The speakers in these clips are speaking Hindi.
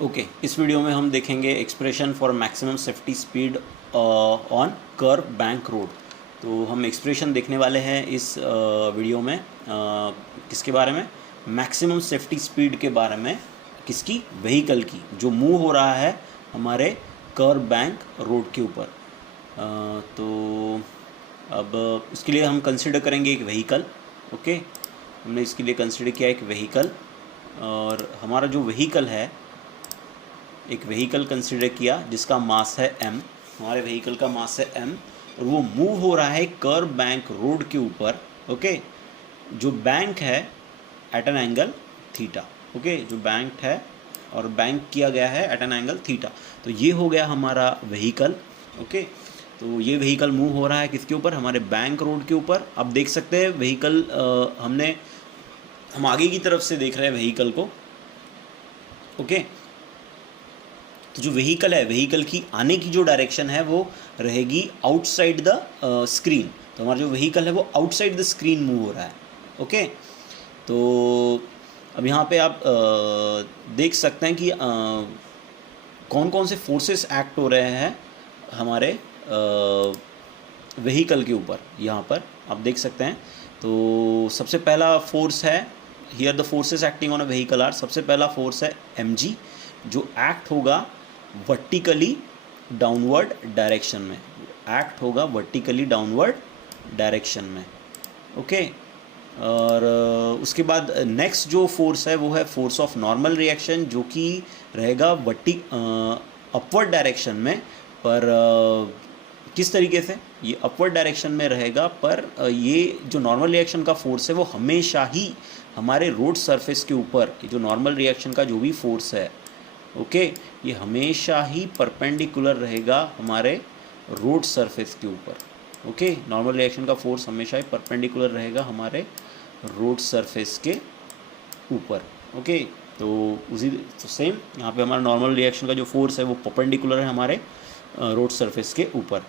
ओके इस वीडियो में हम देखेंगे expression for maximum safety speed on curve bank road. तो हम एक्सप्रेशन देखने वाले हैं इस वीडियो में किसके बारे में, मैक्सिमम सेफ्टी स्पीड के बारे में, किसकी, व्हीकल की जो मूव हो रहा है हमारे कर्व बैंक रोड के ऊपर। तो अब इसके लिए हम कंसिडर करेंगे एक व्हीकल। ओके हमने इसके लिए कंसिडर किया एक व्हीकल, और हमारा जो व्हीकल है, एक व्हीकल कंसिडर किया जिसका मास है m। हमारे व्हीकल का मास है m और वो मूव हो रहा है कर्व बैंक रोड के ऊपर। ओके जो बैंक है at an angle theta. Okay जो बैंक है और बैंक किया गया है एट एन एंगल थीटा। तो ये हो गया हमारा व्हीकल। ओके तो ये व्हीकल मूव हो रहा है किसके ऊपर, हमारे बैंक रोड के ऊपर। आप देख सकते हैं व्हीकल हम आगे की तरफ से देख रहे हैं व्हीकल को। ओके तो जो व्हीकल है, व्हीकल की आने की जो डायरेक्शन है वो रहेगी आउटसाइड द स्क्रीन। तो हमारा जो व्हीकल है वो आउटसाइड द स्क्रीन मूव हो रहा है। ओके तो अब यहाँ पे आप देख सकते हैं कि कौन कौन से फोर्सेस एक्ट हो रहे हैं हमारे व्हीकल के ऊपर। यहाँ पर आप देख सकते हैं। तो सबसे पहला फोर्स है, here the forces acting on a vehicle are, सबसे पहला फोर्स है mg जो एक्ट होगा वर्टिकली डाउनवर्ड डायरेक्शन में, एक्ट होगा वर्टिकली डाउनवर्ड डायरेक्शन में। ओके और उसके बाद नेक्स्ट जो फोर्स है वो है फोर्स ऑफ नॉर्मल रिएक्शन, जो कि रहेगा अपवर्ड डायरेक्शन में। पर किस तरीके से, ये अपवर्ड डायरेक्शन में रहेगा, पर ये जो नॉर्मल रिएक्शन का फोर्स है वो हमेशा ही हमारे रोड सरफेस के ऊपर, ये जो नॉर्मल रिएक्शन का जो भी फोर्स है, ओके ये हमेशा ही परपेंडिकुलर रहेगा हमारे रोड सरफेस के ऊपर। ओके नॉर्मल रिएक्शन का फोर्स हमेशा ही परपेंडिकुलर रहेगा हमारे रोड सरफेस के ऊपर। ओके तो उसी तो सेम यहाँ पे हमारा नॉर्मल रिएक्शन का जो फोर्स है वो परपेंडिकुलर है हमारे रोड सरफेस के ऊपर,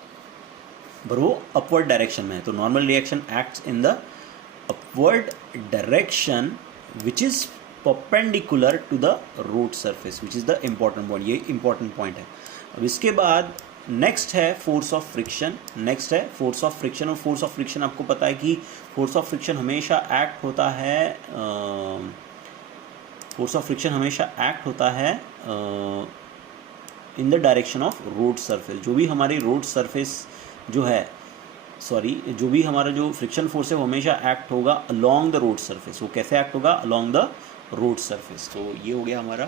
पर वो अपवर्ड डायरेक्शन में है। तो normal reaction acts in the upward direction which is perpendicular to the road surface, which is the important point. ये इम्पॉर्टेंट पॉइंट है। अब इसके बाद नेक्स्ट है फोर्स ऑफ फ्रिक्शन। नेक्स्ट है फोर्स ऑफ फ्रिक्शन। और फोर्स ऑफ फ्रिक्शन आपको पता है कि फोर्स ऑफ फ्रिक्शन हमेशा एक्ट होता है, फोर्स ऑफ फ्रिक्शन हमेशा एक्ट होता है in the direction of road surface. जो भी हमारी रोड सरफेस जो है, जो भी हमारा जो फ्रिक्शन फोर्स है वो हमेशा एक्ट होगा अलोंग द रोड सरफेस। वो कैसे एक्ट होगा, अलोंग द रोड सरफेस। तो ये हो गया हमारा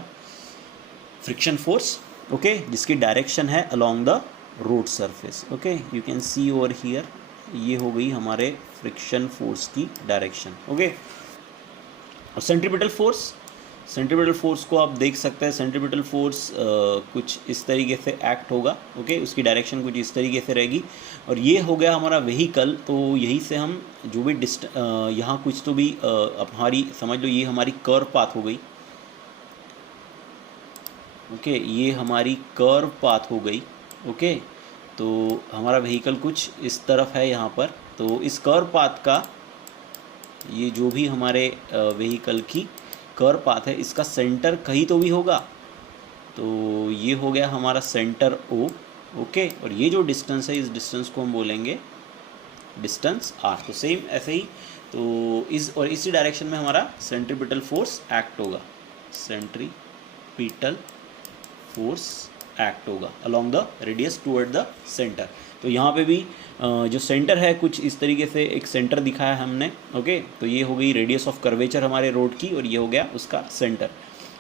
फ्रिक्शन फोर्स। ओके जिसकी डायरेक्शन है along the road surface. Okay you can see over here, ये हो गई हमारे फ्रिक्शन फोर्स की डायरेक्शन। ओके और सेंट्रीपिटल फोर्स, सेंट्रीपिटल फोर्स को आप देख सकते हैं। सेंट्रीपिटल फोर्स कुछ इस तरीके से एक्ट होगा। ओके उसकी डायरेक्शन कुछ इस तरीके से रहेगी। और ये हो गया हमारा व्हीकल। तो यही से हम जो भी यहाँ कुछ तो भी अब हमारी समझ लो, ये हमारी कर्व पाथ हो गई। ओके ये हमारी कर्व पाथ हो गई। ओके तो हमारा व्हीकल कुछ इस तरफ है यहाँ पर। तो इस कर्व पाथ का, ये जो भी हमारे व्हीकल की कर्व पाथ है, इसका सेंटर कहीं तो भी होगा। तो ये हो गया हमारा सेंटर O। ओके और ये जो डिस्टेंस है, इस डिस्टेंस को हम बोलेंगे डिस्टेंस R। तो सेम ऐसे ही तो इसी डायरेक्शन में हमारा सेंट्रीपिटल फोर्स एक्ट होगा, सेंट्रीपिटल फोर्स एक्ट होगा along the radius toward the centre. तो यहाँ पे भी जो सेंटर है कुछ इस तरीके से एक सेंटर दिखाया है हमने। ओके तो ये हो गई रेडियस ऑफ कर्वेचर हमारे रोड की, और ये हो गया उसका सेंटर।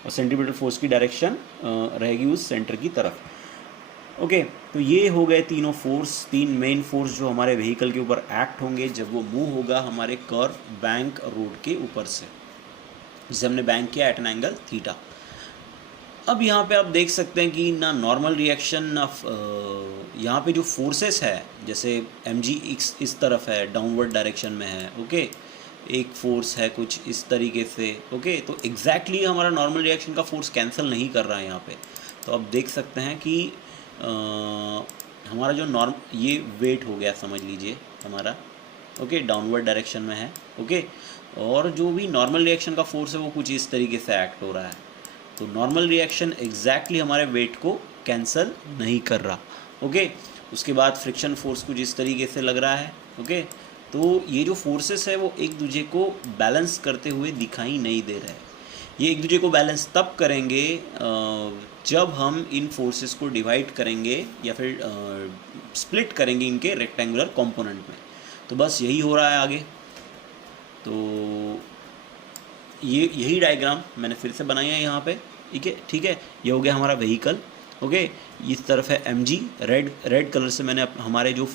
और सेंट्रीपिटल फोर्स की डायरेक्शन रहेगी उस सेंटर की तरफ। ओके तो ये हो गए तीनों फोर्स, तीन मेन फोर्स जो हमारे व्हीकल के ऊपर एक्ट होंगे जब वो मूव होगा हमारे कर्व बैंक रोड के ऊपर से, जिसे हमने बैंक किया एट एन एंगल थीटा। अब यहाँ पे आप देख सकते हैं कि ना नॉर्मल रिएक्शन ना यहाँ पे जो फोर्सेस है, जैसे mg इस तरफ है, डाउनवर्ड डायरेक्शन में है। ओके एक फोर्स है कुछ इस तरीके से। ओके तो एग्जैक्टली हमारा नॉर्मल रिएक्शन का फोर्स कैंसिल नहीं कर रहा है यहाँ पे। तो आप देख सकते हैं कि हमारा जो ये वेट हो गया समझ लीजिए हमारा। ओके डाउनवर्ड डायरेक्शन में है। ओके और जो भी नॉर्मल रिएक्शन का फोर्स है वो कुछ इस तरीके से एक्ट हो रहा है। तो नॉर्मल रिएक्शन एग्जैक्टली हमारे वेट को कैंसल नहीं कर रहा। ओके, उसके बाद फ्रिक्शन फोर्स कुछ इस तरीके से लग रहा है। ओके, तो ये जो फोर्सेस है वो एक दूसरे को बैलेंस करते हुए दिखाई नहीं दे रहे हैं। ये एक दूसरे को बैलेंस तब करेंगे जब हम इन फोर्सेस को डिवाइड करेंगे या फिर स्प्लिट करेंगे इनके रेक्टेंगुलर कंपोनेंट में। तो बस यही हो रहा है आगे। तो ये यही डायग्राम मैंने फिर से बनाई है यहाँ पे। ठीक है, ये हो गया हमारा व्हीकल। ओके, इस तरफ है mg, रेड कलर से मैंने हमारे जो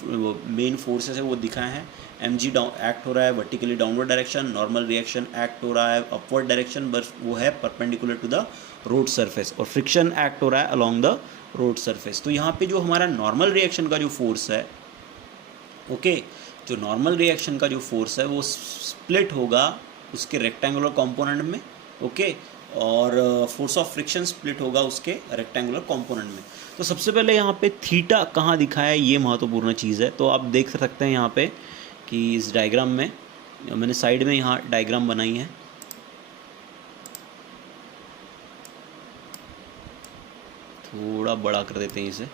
मेन फोर्सेस है वो दिखाए हैं। mg एक्ट हो रहा है vertically downward direction, normal reaction act हो रहा है अपवर्ड डायरेक्शन, बस वो है perpendicular to the road surface, और फ्रिक्शन एक्ट हो रहा है अलॉन्ग द रोड सरफेस। तो यहाँ पे जो हमारा नॉर्मल रिएक्शन का जो फोर्स है, ओके, जो नॉर्मल रिएक्शन का जो फोर्स है वो स्प्लिट होगा उसके रेक्टेंगुलर कंपोनेंट में। ओके, और फोर्स ऑफ फ्रिक्शन स्प्लिट होगा उसके रेक्टेंगुलर कंपोनेंट में। तो सबसे पहले यहाँ पे थीटा कहाँ दिखाया है, ये महत्वपूर्ण चीज़ है। तो आप देख सकते हैं यहाँ पे कि इस डायग्राम में मैंने साइड में यहाँ डायग्राम बनाई है। थोड़ा बड़ा कर देते हैं इसे।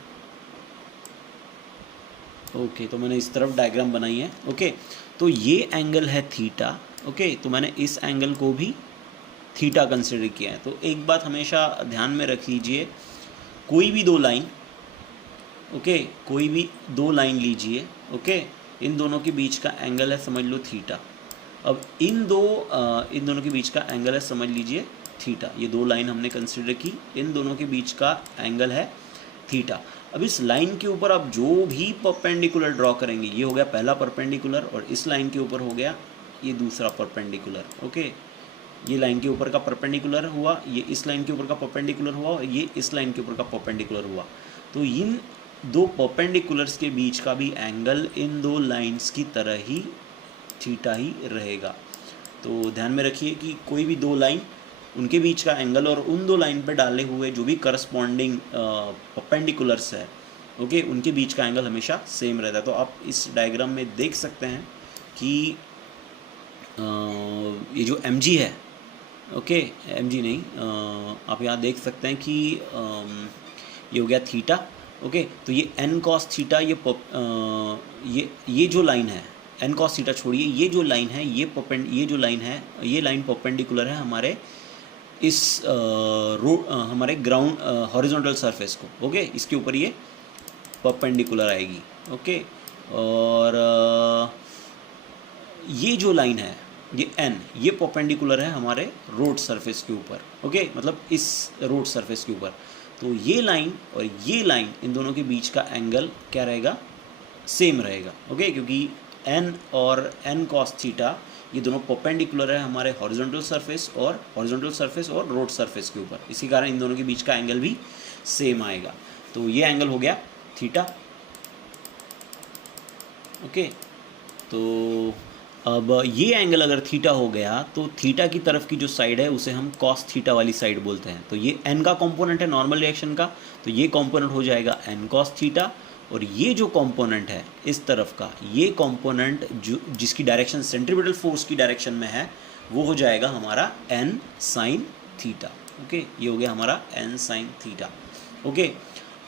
ओके, तो मैंने इस तरफ डायग्राम बनाई है। ओके, तो ये एंगल है थीटा। ओके, तो मैंने इस एंगल को भी थीटा कंसिडर किया है। तो एक बात हमेशा ध्यान में रख लीजिए, कोई भी दो लाइन, ओके, कोई भी दो लाइन लीजिए, ओके, इन दोनों के बीच का एंगल है समझ लो थीटा। अब इन दोनों के बीच का एंगल है समझ लीजिए थीटा। ये दो लाइन हमने कंसिडर की, इन दोनों के बीच का एंगल है थीटा। अब इस लाइन के ऊपर आप जो भी परपेंडिकुलर ड्रॉ करेंगे, ये हो गया पहला परपेंडिकुलर, और इस लाइन के ऊपर हो गया ये दूसरा परपेंडिकुलर। ओके, ये लाइन के ऊपर का परपेंडिकुलर हुआ, ये इस लाइन के ऊपर का परपेंडिकुलर हुआ, और ये इस लाइन के ऊपर का परपेंडिकुलर हुआ। तो इन दो परपेंडिकुलर्स के बीच का भी एंगल इन दो लाइंस की तरह ही थीटा ही रहेगा। तो ध्यान में रखिए कि कोई भी दो लाइन, उनके बीच का एंगल और उन दो लाइन पे डाले हुए जो भी करस्पॉन्डिंग परपेंडिकुलर्स है, ओके, उनके बीच का एंगल हमेशा सेम रहता है। तो आप इस डायग्राम में देख सकते हैं कि ये जो mg है, ओके, mg नहीं, आप यहाँ देख सकते हैं कि ये हो गया थीटा। ओके, तो ये n cos थीटा, ये जो लाइन है, n cos थीटा छोड़िए, ये जो लाइन है, ये जो लाइन है, ये लाइन परपेंडिकुलर है हमारे इस हमारे ग्राउंड हॉरिजॉन्टल सरफेस को। ओके, इसके ऊपर ये परपेंडिकुलर आएगी। ओके, और ये जो लाइन है, ये n, ये परपेंडिकुलर है हमारे रोड सरफेस के ऊपर। ओके, मतलब इस रोड सरफेस के ऊपर। तो ये लाइन और ये लाइन, इन दोनों के बीच का एंगल क्या रहेगा, सेम रहेगा। ओके, क्योंकि n और n cos थीटा ये दोनों परपेंडिकुलर है हमारे हॉरिजॉन्टल सरफेस और रोड सरफेस के ऊपर। इसी कारण इन दोनों के बीच का एंगल भी सेम आएगा। तो ये एंगल हो गया थीटा। ओके, तो अब ये एंगल अगर थीटा हो गया तो थीटा की तरफ की जो साइड है उसे हम कॉस थीटा वाली साइड बोलते हैं। तो ये n का कंपोनेंट है नॉर्मल रिएक्शन का, तो ये कंपोनेंट हो जाएगा n cos थीटा, और ये जो कंपोनेंट है इस तरफ का, ये कंपोनेंट जो जिसकी डायरेक्शन सेंट्रीपिटल फोर्स की डायरेक्शन में है, वो हो जाएगा हमारा n sin थीटा। ओके, ये हो गया हमारा n sin थीटा। ओके,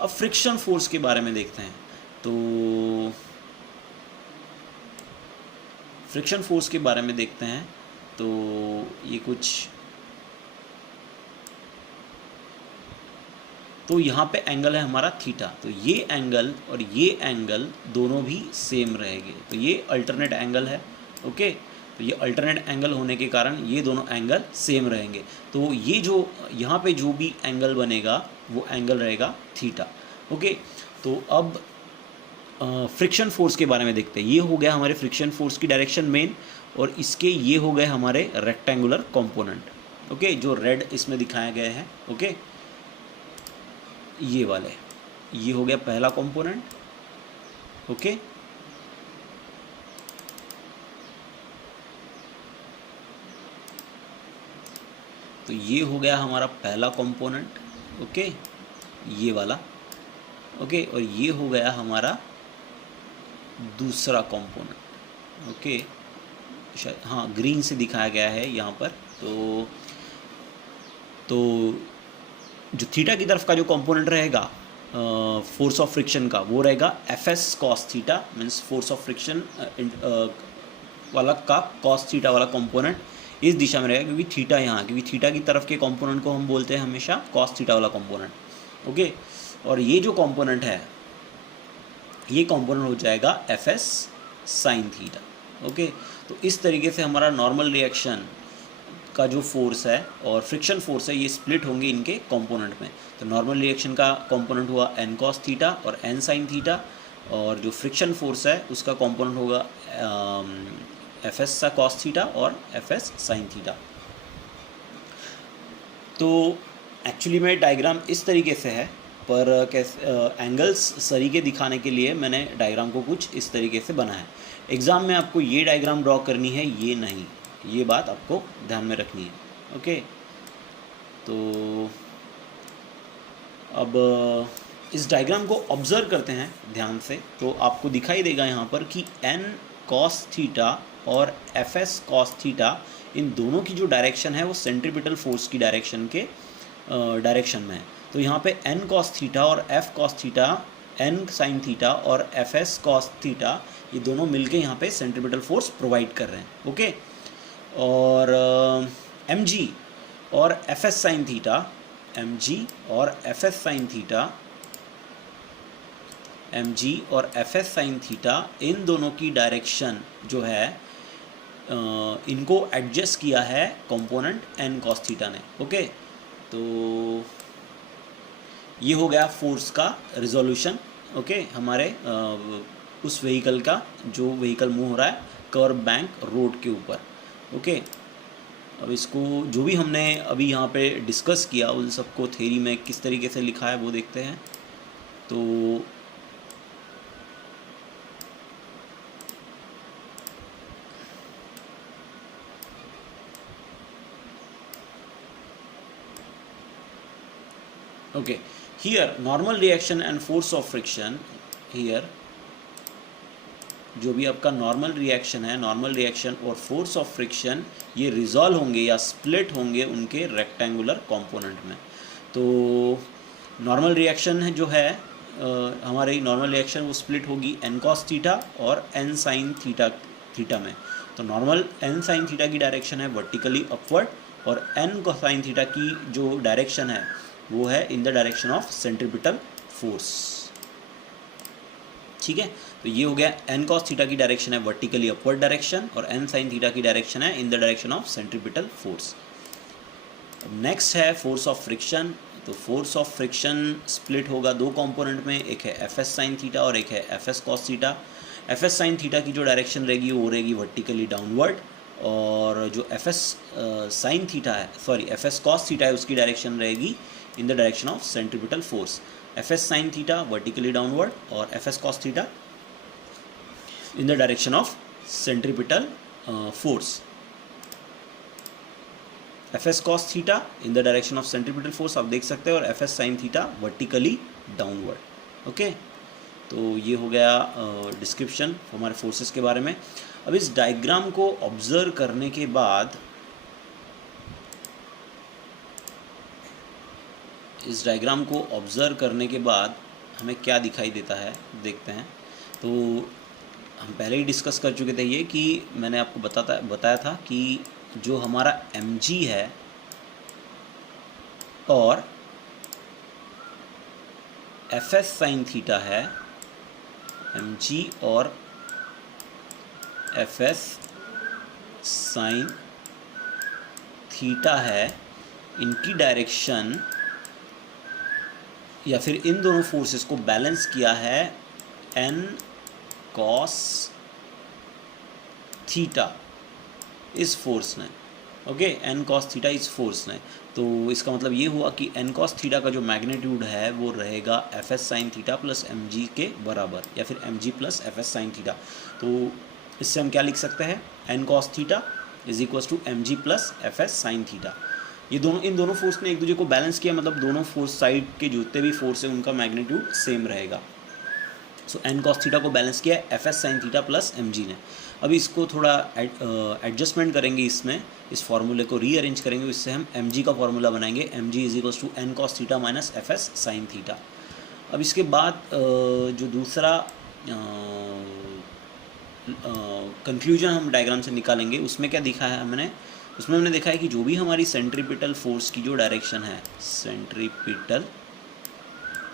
अब फ्रिक्शन फोर्स के बारे में देखते हैं। तो फ्रिक्शन फोर्स के बारे में देखते हैं। तो ये कुछ, तो यहाँ पे एंगल है हमारा थीटा, तो ये एंगल और ये एंगल दोनों भी सेम रहेंगे। तो ये अल्टरनेट एंगल है। ओके, तो ये अल्टरनेट एंगल होने के कारण ये दोनों एंगल सेम रहेंगे। तो ये जो यहाँ पे जो भी एंगल बनेगा वो एंगल रहेगा थीटा। ओके, तो अब फ्रिक्शन फोर्स के बारे में देखते हैं। ये हो गया हमारे फ्रिक्शन फोर्स की डायरेक्शन मेन, और इसके ये हो गए हमारे रेक्टेंगुलर कंपोनेंट। ओके, जो रेड इसमें दिखाए गए हैं। ओके, ये वाले, ये हो गया पहला कंपोनेंट। ओके, तो ये हो गया हमारा पहला कंपोनेंट। ओके, ये वाला। ओके, और ये हो गया हमारा दूसरा कंपोनेंट। ओके, शायद हाँ ग्रीन से दिखाया गया है यहाँ पर। तो जो थीटा की तरफ का जो कंपोनेंट रहेगा फोर्स ऑफ फ्रिक्शन का, वो रहेगा F S cos theta, means force of friction वाला का कॉस थीटा वाला कंपोनेंट इस दिशा में रहेगा, क्योंकि थीटा यहाँ, क्योंकि थीटा की तरफ के कंपोनेंट को हम बोलते हैं हमेशा कॉस थीटा वाला कंपोनेंट। ओके, और ये जो कंपोनेंट है ये कंपोनेंट हो जाएगा F S sine theta. Okay, तो इस तरीके से हमारा नॉर्मल रिएक्शन का जो फोर्स है और फ्रिक्शन फोर्स है ये स्प्लिट होंगे इनके कंपोनेंट में। तो नॉर्मल रिएक्शन का कंपोनेंट हुआ एन कॉस थीटा और एन साइन थीटा, और जो फ्रिक्शन फोर्स है उसका कंपोनेंट होगा एफ एस सा कॉस थीटा और एफ एस साइन थीटा। तो एक्चुअली में डायग्राम इस तरीके से है, पर कैसे एंगल्स सरीके दिखाने के लिए मैंने डायग्राम को कुछ इस तरीके से बनाया है। एग्ज़ाम में आपको ये डायग्राम ड्रॉ करनी है, ये नहीं, ये बात आपको ध्यान में रखनी है। ओके, तो अब इस डायग्राम को ऑब्जर्व करते हैं ध्यान से, तो आपको दिखाई देगा यहाँ पर कि एन कॉस थीटा और एफ एस कॉस थीटा इन दोनों की जो डायरेक्शन है वो सेंट्रीपिटल फोर्स की डायरेक्शन के डायरेक्शन में है। तो यहाँ पे एन कॉस थीटा और F cos theta, N sine theta और एफ एस कॉस थीटा, ये दोनों मिलके यहाँ पे सेंट्रीपिटल फोर्स प्रोवाइड कर रहे हैं। ओके, और एम जी और F S sine theta, m g और F S sine theta, m g और एफ एस साइन थीटा, इन दोनों की डायरेक्शन जो है इनको एडजस्ट किया है कंपोनेंट एन कॉस थीटा ने। ओके, तो ये हो गया फोर्स का रिजोल्यूशन। ओके, हमारे उस व्हीकल का जो व्हीकल मूव हो रहा है कर्व बैंक रोड के ऊपर। ओके, अब इसको जो भी हमने अभी यहाँ पे डिस्कस किया उन सबको थ्योरी में किस तरीके से लिखा है वो देखते हैं। तो okay, here normal reaction and force of friction, here जो भी आपका नॉर्मल रिएक्शन है, नॉर्मल रिएक्शन और फोर्स ऑफ फ्रिक्शन ये रिजॉल्व होंगे या स्प्लिट होंगे उनके रेक्टेंगुलर कंपोनेंट में। तो नॉर्मल रिएक्शन है जो है हमारी नॉर्मल रिएक्शन वो स्प्लिट होगी एन कॉस थीटा और एन साइन थीटा में। तो नॉर्मल एन साइन थीटा की डायरेक्शन है वर्टिकली अपवर्ड, और एन कोसाइन थीटा की जो डायरेक्शन है वो है in the direction of centripetal force. ठीक है, तो ये हो गया एन कॉस थीटा की डायरेक्शन है वर्टिकली अपवर्ड डायरेक्शन और एन साइन थीटा की डायरेक्शन है in the direction of centripetal force. Next है फोर्स ऑफ फ्रिक्शन। तो फोर्स ऑफ फ्रिक्शन स्प्लिट होगा दो कंपोनेंट में, एक है एफ एस साइन थीटा और एक है F S cos theta. F S sine theta की जो डायरेक्शन रहेगी वो रहेगी वर्टिकली डाउनवर्ड, और जो एफ एस साइन थीटा है, sorry f S cos theta है, उसकी डायरेक्शन रहेगी in the direction of centripetal force. F S sine theta vertically downward और F S cos theta in the direction of centripetal force. F S cos theta in the direction of centripetal force आप देख सकते हैं, और F S sine theta vertically downward. Okay, तो ये हो गया डिस्क्रिप्शन हमारे फोर्सेस के बारे में। अब इस डायग्राम को ऑब्जर्व करने के बाद, इस डायग्राम को ऑब्जर्व करने के बाद हमें क्या दिखाई देता है देखते हैं। तो हम पहले ही डिस्कस कर चुके थे ये कि मैंने आपको बताया था कि जो हमारा mg है और एफ एस साइन थीटा है, mg और एफ एस साइन थीटा है, इनकी डायरेक्शन या फिर इन दोनों फोर्सेस को बैलेंस किया है एन कॉस थीटा इस फोर्स ने। ओके, एन कॉस थीटा इस फोर्स ने। तो इसका मतलब ये हुआ कि एन कॉस थीटा का जो मैग्नीट्यूड है वो रहेगा F S sine theta plus M G के बराबर, या फिर M G plus F S sine theta. तो इससे हम क्या लिख सकते हैं, N cos theta is equals to M G plus F S sine theta. ये दोनों, इन दोनों फोर्स ने एक दूसरे को बैलेंस किया, मतलब दोनों फोर्स साइड के जितने भी फोर्स है उनका मैग्नीट्यूड सेम रहेगा। सो एन कॉस थीटा को बैलेंस किया F S sine theta plus M G ने। अब इसको थोड़ा एडजस्टमेंट करेंगे, इसमें इस फार्मूले को रीअरेंज करेंगे, इससे हम mg का फार्मूला बनाएंगे, mg is equals to n cos theta minus fs sin theta. अब इसके बाद जो दूसरा कंक्लूजन हम डायग्राम से निकालेंगे, उसमें क्या दिखा है हमने, उसमें हमने देखा है कि जो भी हमारी सेंट्रीपिटल फोर्स की जो डायरेक्शन है, सेंट्रीपिटल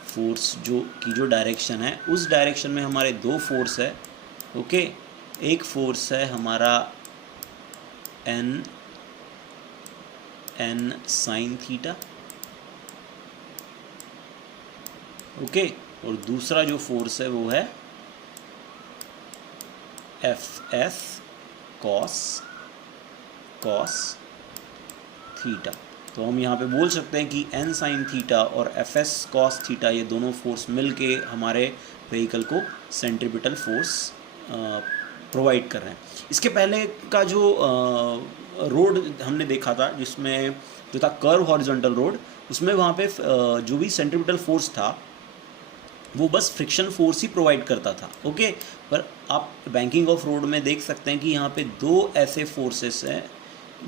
फोर्स जो डायरेक्शन है, उस डायरेक्शन में हमारे दो फोर्स है। ओके, एक फोर्स है हमारा n साइन थीटा, ओके, और दूसरा जो फोर्स है वो है Fs कॉस थीटा। तो हम यहाँ पे बोल सकते हैं कि n साइन थीटा और Fs कॉस थीटा ये दोनों फोर्स मिलके हमारे व्हीकल को सेंट्रीपिटल फोर्स प्रोवाइड कर रहे हैं। इसके पहले का जो रोड हमने देखा था, जिसमें जो था कर्व हॉरिजॉन्टल रोड, उसमें वहाँ पे जो भी सेंट्रीपिटल फोर्स था वो बस फ्रिक्शन फोर्स ही प्रोवाइड करता था। ओके, पर आप बैंकिंग ऑफ रोड में देख सकते हैं कि यहाँ पे दो ऐसे फोर्सेस हैं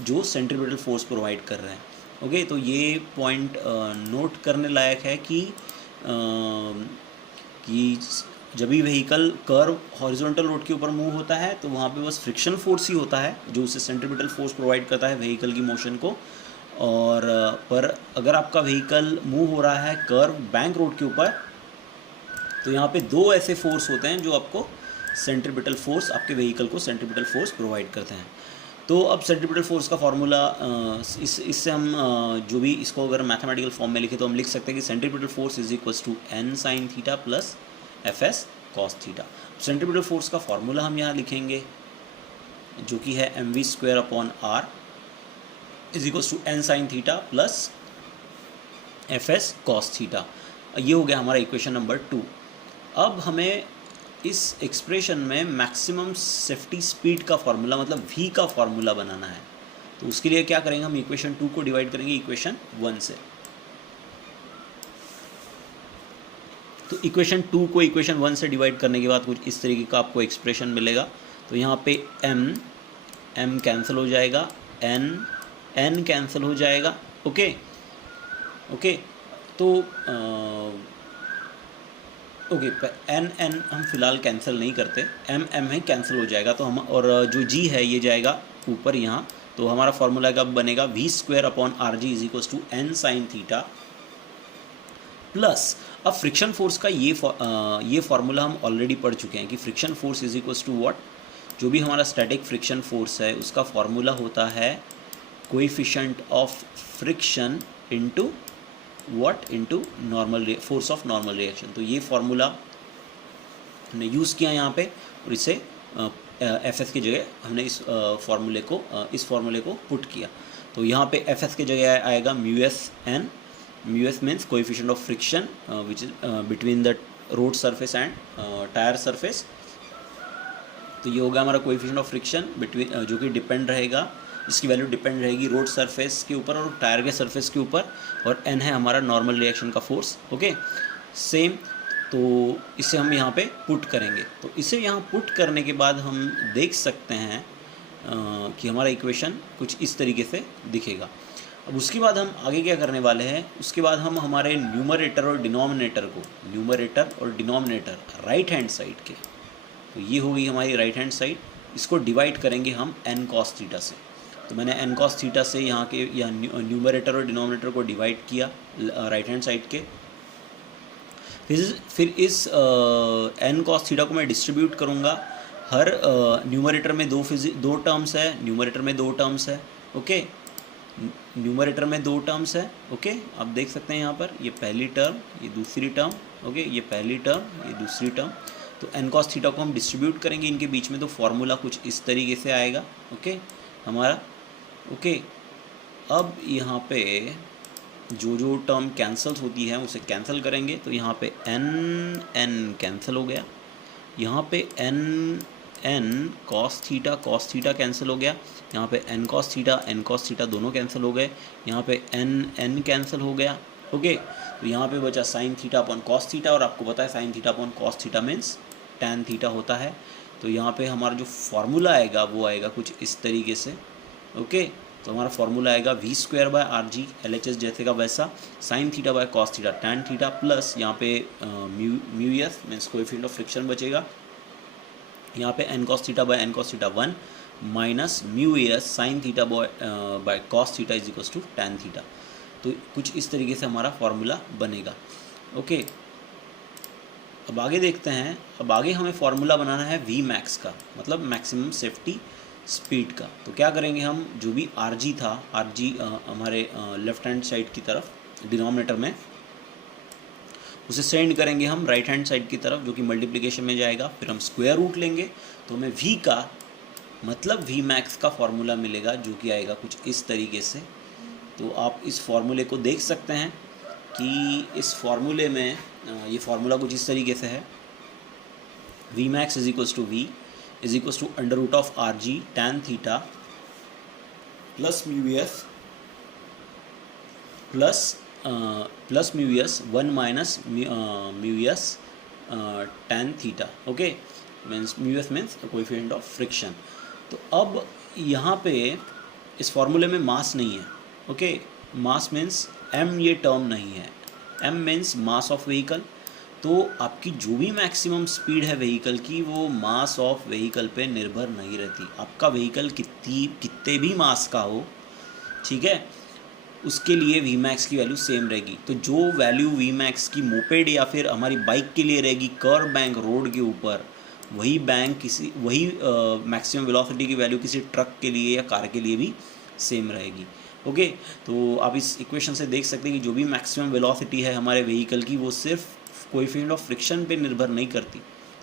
जो सेंट्रीपिटल फोर्स प्रोवाइड कर रहे हैं। ओके, तो ये पॉइंट नोट करने लायक है कि जब भी व्हीकल कर्व हॉरिजॉन्टल रोड के ऊपर मूव होता है तो वहाँ पे बस फ्रिक्शन फोर्स ही होता है जो उसे सेंट्रीपिटल फोर्स प्रोवाइड करता है व्हीकल की मोशन को। और पर अगर आपका व्हीकल मूव हो रहा है कर्व बैंक रोड के ऊपर, तो यहाँ पे दो ऐसे फोर्स होते हैं जो आपको सेंट्रीपिटल फोर्स, आपके व्हीकल को सेंट्रीपिटल फोर्स प्रोवाइड करते हैं। तो अब सेंट्रीपिटल फोर्स का फार्मूला इससे हम जो भी इसको अगर मैथमेटिकल फॉर्म में लिखे तो हम लिख सकते हैं कि centripetal force is equals to n sine theta plus Fs cos theta. Centripetal force का फार्मूला हम यहाँ लिखेंगे जो कि है mv square upon r is equals to n sine theta plus Fs cos theta. ये हो गया हमारा इक्वेशन नंबर 2। अब हमें इस एक्सप्रेशन में मैक्सिमम सेफ्टी स्पीड का फार्मूला मतलब v का फार्मूला बनाना है। तो उसके लिए क्या करेंगे, हम इक्वेशन 2 को डिवाइड करेंगे इक्वेशन 1 से। तो इक्वेशन 2 को इक्वेशन 1 से डिवाइड करने के बाद कुछ इस तरीके का आपको एक्सप्रेशन मिलेगा। तो यहाँ पे m कैंसिल हो जाएगा, n कैंसिल हो जाएगा। ओके, तो ओके, n हम फिलहाल कैंसिल नहीं करते, m है कैंसिल हो जाएगा। तो हम और जो g है ये जाएगा ऊपर यहाँ। तो हमारा फॉर्मूला कब बनेगा, v square upon R G is equals to n sine theta plus, अब फ्रिक्शन फोर्स का ये फार्मूला हम ऑलरेडी पढ़ चुके हैं कि friction force is equals to what, जो भी हमारा स्टैटिक फ्रिक्शन फोर्स है उसका फार्मूला होता है coefficient of friction into what, into normal force of normal reaction. तो ये फार्मूला हमने यूज़ किया यहाँ पे, और इसे एफ की जगह हमने इस फार्मूले को पुट किया। तो यहाँ पे एफ की जगह आएगा mu S N, mu S means coefficient of friction which is between the road surface and tyre surface. तो ये होगा हमारा कोएफिशिएंट ऑफ फ्रिक्शन बिटवीन, जो कि डिपेंड रहेगा, इसकी वैल्यू डिपेंड रहेगी रोड सरफेस के ऊपर और टायर के सरफेस के ऊपर, और n है हमारा नॉर्मल रिएक्शन का फोर्स। Okay, same. तो इसे हम यहाँ पे पुट करेंगे। तो इसे यहाँ पुट करने के बाद हम देख सकते हैं कि हमारा इक्वेशन कुछ इस तरीके से दिखेगा। अब उसके बाद हम आगे क्या करने वाले हैं, उसके बाद हम हमारे न्यूमरेटर और डिनोमिनेटर राइट हैंड साइड के, तो ये होगी हमारी राइट हैंड साइड, इसको डिवाइड करेंगे हम n cos थीटा से। तो मैंने n cos थीटा से यहाँ के न्यूमरेटर और डिनोमिनेटर को डिवाइड किया राइट हैंड साइड के। फिर इस n cos थीटा को मैं डिस्ट्रीब्यूट करूँगा। हर न्यूमरेटर में दो टर्म्स है, न्यूमरेटर में दो टर्म्स है। ओके, न्यूमरेटर में दो टर्म्स है। ओके, आप देख सकते हैं यहाँ पर, ये पहली टर्म, ये दूसरी टर्म। ओके, ये पहली टर्म, ये दूसरी टर्म। तो n cos थीटा को हम डिस्ट्रीब्यूट करेंगे इनके बीच में, तो फॉर्मूला कुछ इस तरीके से आएगा। ओके हमारा। ओके, अब यहाँ पे जो टर्म कैंसल्स होती है उसे कैंसिल करेंगे। तो यहाँ पे n कैंसिल हो गया, यहाँ पे n cos थीटा कैंसिल हो गया, यहाँ पे n cos थीटा दोनों कैंसिल हो गए, यहाँ पे n कैंसिल हो गया। ओके, तो यहाँ पे बचा sine theta upon cos theta, और आपको पता है sine theta upon cos theta means tan theta होता है। तो यहाँ पे हमारा जो फार्मूला आएगा वो आएगा कुछ इस तरीके से। ओके, तो हमारा फार्मूला आएगा we square by are G, L H S जैसे का वैसा, sine theta by cos theta tan theta, plus यहाँ पे mu S means coefficient of friction बचेगा, यहाँ पे N cos theta by N cos theta 1 minus mu S sine theta by cos theta is equals to tan theta. तो कुछ इस तरीके से हमारा फार्मूला बनेगा। ओके, अब आगे देखते हैं। अब आगे हमें फार्मूला बनाना है वी मैक्स का, मतलब मैक्सिमम सेफ्टी स्पीड का। तो क्या करेंगे हम, जो भी आर जी था, आर जी हमारे लेफ्ट हैंड साइड की तरफ डिनोमिनेटर में, उसे सेंड करेंगे हम राइट हैंड साइड की तरफ, जो कि मल्टीप्लिकेशन में जाएगा। फिर हम स्क्वायर रूट लेंगे तो हमें वी का मतलब वी मैक्स का फार्मूला मिलेगा, जो कि आएगा कुछ इस तरीके से। तो आप इस फार्मूले को देख सकते हैं कि इस फार्मूले में ये फार्मूला कुछ इस तरीके से है, V max is equals to V is equals to under root of R G tan theta plus mu S plus mu S 1 minus mu S tan theta. Okay, means mu S means coefficient of friction. तो अब यहाँ पे इस फार्मूले में मास नहीं है। ओके, मास मीन्स एम, ये टर्म नहीं है। M means mass of vehicle. तो आपकी जो भी मैक्सिमम स्पीड है व्हीकल की, वो मास ऑफ व्हीकल पे निर्भर नहीं रहती। आपका व्हीकल कितने भी मास का हो, ठीक है, उसके लिए वी मैक्स की वैल्यू सेम रहेगी। तो जो वैल्यू वी मैक्स की मोपेड या फिर हमारी बाइक के लिए रहेगी कर्व बैंक रोड के ऊपर, वही मैक्सिमम वेलोसिटी की वैल्यू किसी ट्रक के लिए या कार के लिए भी सेम रहेगी। ओके, तो आप इस इक्वेशन से देख सकते हैं कि जो भी मैक्सिमम वेलोसिटी है हमारे व्हीकल की, वो सिर्फ कोएफिशिएंट ऑफ फ्रिक्शन पे निर्भर नहीं करती।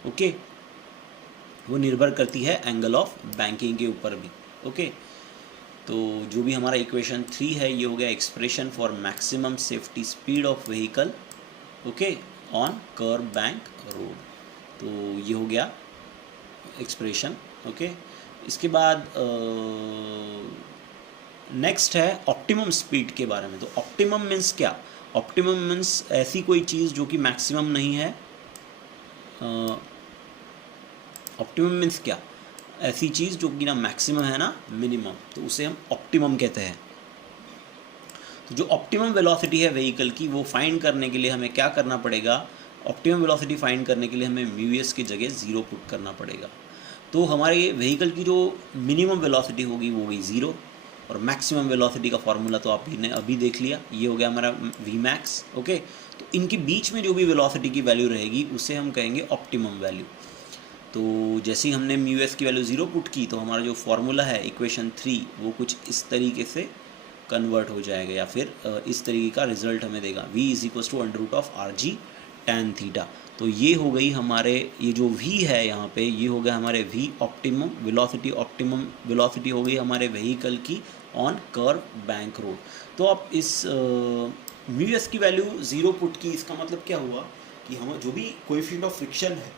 ओके, वो निर्भर करती है एंगल ऑफ बैंकिंग के ऊपर भी। ओके, तो जो भी हमारा इक्वेशन 3 है, ये हो गया expression for maximum safety speed of vehicle, okay, on curve bank road. तो ये हो गया एक्सप्रेशन। ओके, इसके बाद नेक्स्ट है ऑप्टिमम स्पीड के बारे में। तो ऑप्टिमम मीन्स क्या? ऑप्टिमम मीन्स ऐसी कोई चीज़ जो कि मैक्सिमम नहीं है। ऑप्टिमम मीन्स क्या? ऐसी चीज़ जो कि ना मैक्सिमम है ना मिनिमम, तो उसे हम ऑप्टिमम कहते हैं। तो जो ऑप्टिमम वेलोसिटी है व्हीकल की, वो फाइंड करने के लिए हमें क्या करना पड़ेगा? ऑप्टिमम वेलोसिटी फाइंड करने के लिए हमें म्यू एस की जगह 0 पुट करना पड़ेगा। तो हमारे व्हीकल की जो मिनिमम वेलोसिटी होगी वो होगी 0, और मैक्सिमम वेलोसिटी का फार्मूला तो आप ने अभी देख लिया, ये हो गया हमारा वी मैक्स। ओके, तो इनके बीच में जो भी वेलोसिटी की वैल्यू रहेगी उसे हम कहेंगे ऑप्टिमम वैल्यू। तो जैसे ही हमने म्यू एस की वैल्यू 0 पुट की, तो हमारा जो फार्मूला है इक्वेशन 3, वो कुछ इस तरीके से कन्वर्ट हो जाएगा, या फिर इस तरीके का रिजल्ट हमें देगा, v is equal to under root of R G tan theta. तो ये हो गई हमारे, ये जो v है यहाँ पे, ये हो गया हमारे v ऑप्टिमम वेलोसिटी हो गई हमारे व्हीकल की ऑन कर्व बैंक रोड। तो आप इस म्यू एस की वैल्यू 0 पुट की, इसका मतलब क्या हुआ कि हम जो भी कोएफिशिएंट ऑफ फ्रिक्शन है,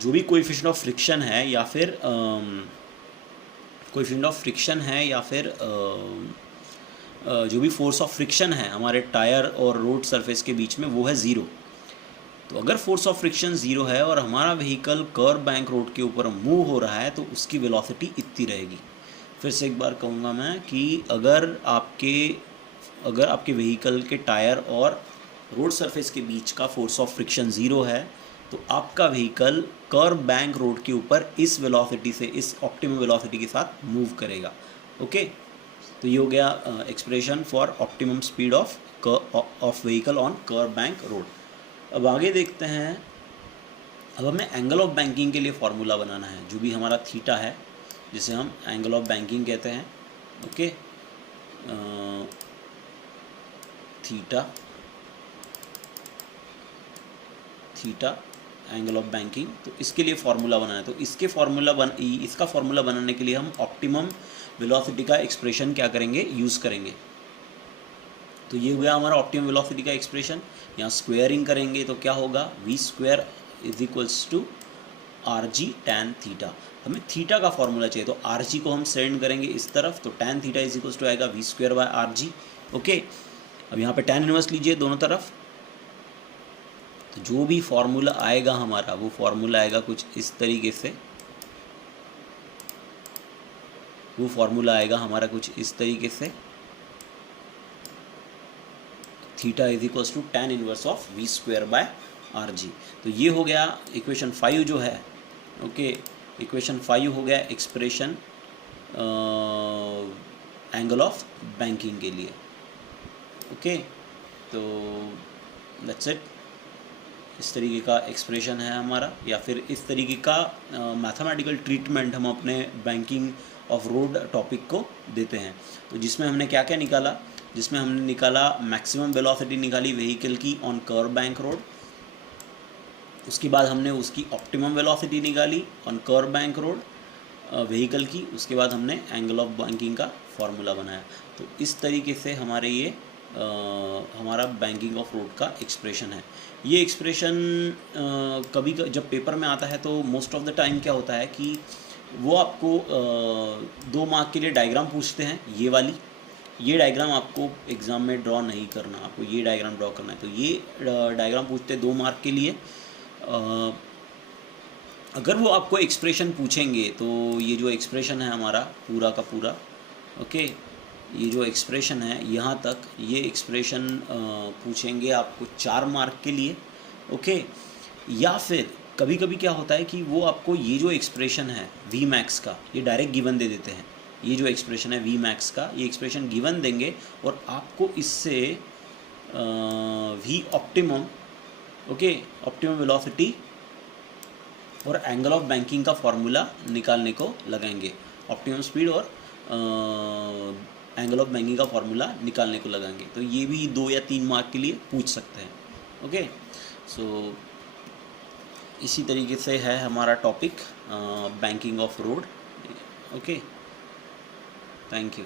जो भी कोएफिशिएंट ऑफ फ्रिक्शन है या फिर कोएफिशिएंट ऑफ फ्रिक्शन है या फिर जो भी फोर्स ऑफ फ्रिक्शन है हमारे टायर और रोड सरफेस के बीच में, वो है 0। तो अगर फोर्स ऑफ फ्रिक्शन 0 है और हमारा व्हीकल कर्व बैंक रोड के ऊपर मूव हो रहा है, तो उसकी वेलोसिटी इतनी रहेगी। फिर से एक बार कहूँगा मैं कि अगर आपके व्हीकल के टायर और रोड सरफेस के बीच का फोर्स ऑफ फ्रिक्शन 0 है, तो आपका व्हीकल कर्व बैंक रोड के ऊपर इस वेलोसिटी से, इस ऑप्टिमम वेलोसिटी के साथ मूव करेगा। ओके, तो ये हो गया expression for optimum speed of vehicle on curve bank road. अब आगे देखते हैं। अब हमें एंगल ऑफ बैंकिंग के लिए फार्मूला बनाना है, जो भी हमारा थीटा है, जिसे हम एंगल ऑफ बैंकिंग कहते हैं। Okay, theta angle of banking. तो इसके लिए फार्मूला बनाना है। तो इसका फार्मूला बनाने के लिए हम ऑप्टिमम वेलोसिटी का एक्सप्रेशन क्या करेंगे, यूज़ करेंगे। तो ये हो गया हमारा ऑप्टिमम वेलोसिटी का एक्सप्रेशन। यहाँ स्क्वायरिंग करेंगे तो क्या होगा, V square is equals to R G tan theta. हमें थीटा का फार्मूला चाहिए, तो आर जी को हम सेंड करेंगे इस तरफ, तो tan theta is equals to आएगा we square by are g. Okay, अब यहाँ पे टैन इनवर्स लीजिए दोनों तरफ, तो जो भी फॉर्मूला आएगा हमारा, वो फॉर्मूला आएगा कुछ इस तरीके से, वो फॉर्मूला आएगा हमारा कुछ इस तरीके से, theta is equals to tan inverse of V square by are G. तो ये हो गया इक्वेशन 5 जो है, ओके, इक्वेशन 5 हो गया एक्सप्रेशन एंगल ऑफ बैंकिंग के लिए, ओके। तो दैट्स इट, इस तरीके का एक्सप्रेशन है हमारा, या फिर इस तरीके का मैथमेटिकल ट्रीटमेंट हम अपने बैंकिंग ऑफ रोड टॉपिक को देते हैं। तो जिसमें हमने क्या क्या निकाला, जिसमें हमने निकाला मैक्सिमम वेलोसिटी निकाली व्हीकल की ऑन कर्व बैंक रोड, उसके बाद हमने उसकी ऑप्टिमम वेलोसिटी निकाली on curve bank road vehicle की, उसके बाद हमने एंगल ऑफ बैंकिंग का फॉर्मूला बनाया। तो इस तरीके से हमारे ये हमारा बैंकिंग ऑफ रोड का एक्सप्रेशन है। ये एक्सप्रेशन कभी जब पेपर में आता है तो मोस्ट ऑफ द टाइम क्या होता है कि वो आपको 2 मार्क के लिए डायग्राम पूछते हैं, ये डायग्राम आपको एग्ज़ाम में ड्रॉ नहीं करना, आपको ये डायग्राम ड्रॉ करना है। तो ये डायग्राम पूछते हैं 2 मार्क के लिए। अगर वो आपको एक्सप्रेशन पूछेंगे तो ये जो एक्सप्रेशन है हमारा पूरा का पूरा, ओके, ये जो एक्सप्रेशन है यहाँ तक, ये एक्सप्रेशन पूछेंगे आपको 4 मार्क के लिए, ओके। या फिर कभी कभी क्या होता है कि वो आपको ये जो एक्सप्रेशन है वी मैक्स का, ये डायरेक्ट गिवन दे देते हैं। ये जो एक्सप्रेशन है वी मैक्स का, ये एक्सप्रेशन गिवन देंगे और आपको इससे V optimum, okay, optimum velocity और एंगल ऑफ बैंकिंग का फॉर्मूला निकालने को लगाएंगे, ऑप्टिमम स्पीड और एंगल ऑफ बैंकिंग का फॉर्मूला निकालने को लगाएंगे। तो ये भी 2 या 3 मार्क के लिए पूछ सकते हैं, ओके। सो इसी तरीके से है हमारा topic banking of road, okay. Thank you.